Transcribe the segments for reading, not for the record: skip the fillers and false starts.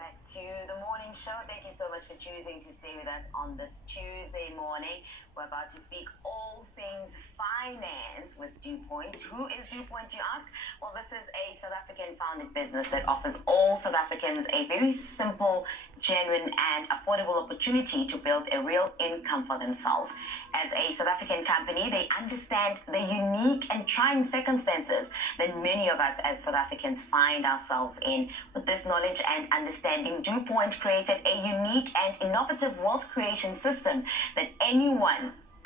back to the morning show. Thank you so much for choosing to stay with us on this Tuesday morning. We're about to speak all things finance with DuPoint. Who is DuPoint, you ask? Well, this is a South African founded business that offers all South Africans a very simple, genuine and affordable opportunity to build a real income for themselves. As a South African company, they understand the unique and trying circumstances that many of us as South Africans find ourselves in. With this knowledge and understanding, DuPoint created a unique and innovative wealth creation system that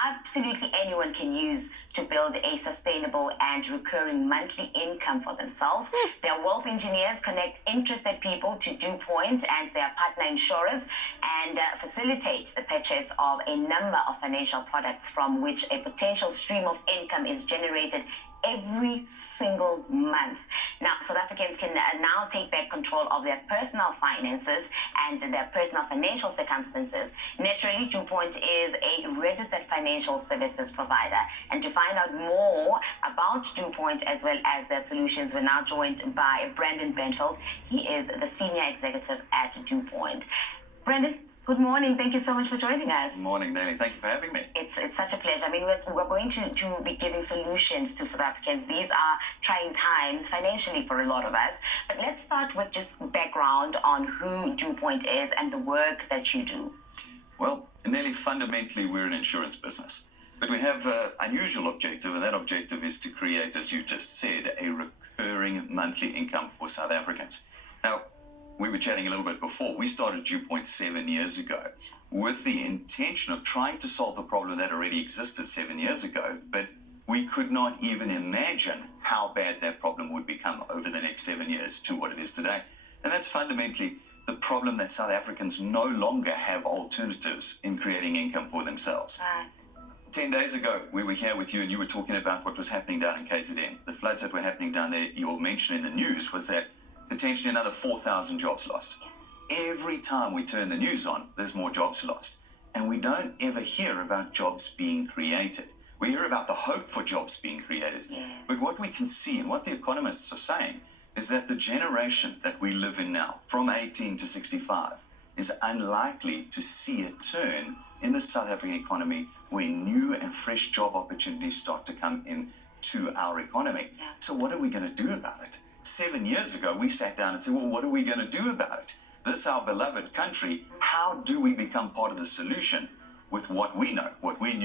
absolutely anyone can use to build a sustainable and recurring monthly income for themselves. Their wealth engineers connect interested people to DuPoint and their partner insurers and facilitate the purchase of a number of financial products from which a potential stream of income is generated every single month. Now, South Africans can now take back control of their personal finances and their personal financial circumstances. Naturally, DuPoint is a registered financial services provider. And to find out more about DuPoint as well as their solutions, we're now joined by Brandon Benfield. He is the senior executive at DuPoint. Brandon, good morning. Thank you so much for joining us. Good morning, Nelly. Thank you for having me. It's such a pleasure. I mean, we're going to be giving solutions to South Africans. These are trying times financially for a lot of us. But let's start with just background on who DuPoint is and the work that you do. Well, Nelly, fundamentally, we're an insurance business. But we have an unusual objective, and that objective is to create, as you just said, a recurring monthly income for South Africans. Now, we were chatting a little bit before. We started DuPoint 7 years ago with the intention of trying to solve a problem that already existed 7 years ago, but we could not even imagine how bad that problem would become over the next 7 years to what it is today. And that's fundamentally the problem that South Africans no longer have alternatives in creating income for themselves. 10 days ago, we were here with you and you were talking about what was happening down in KZN. The floods that were happening down there, your mention in the news was that potentially another 4,000 jobs lost. Every time we turn the news on, there's more jobs lost. And we don't ever hear about jobs being created. We hear about the hope for jobs being created. But what we can see and what the economists are saying is that the generation that we live in now, from 18 to 65, is unlikely to see a turn in the South African economy where new and fresh job opportunities start to come into our economy. So what are we going to do about it? 7 years ago, we sat down and said, well, what are we going to do about it? This is our beloved country. How do we become part of the solution with what we know, what we knew?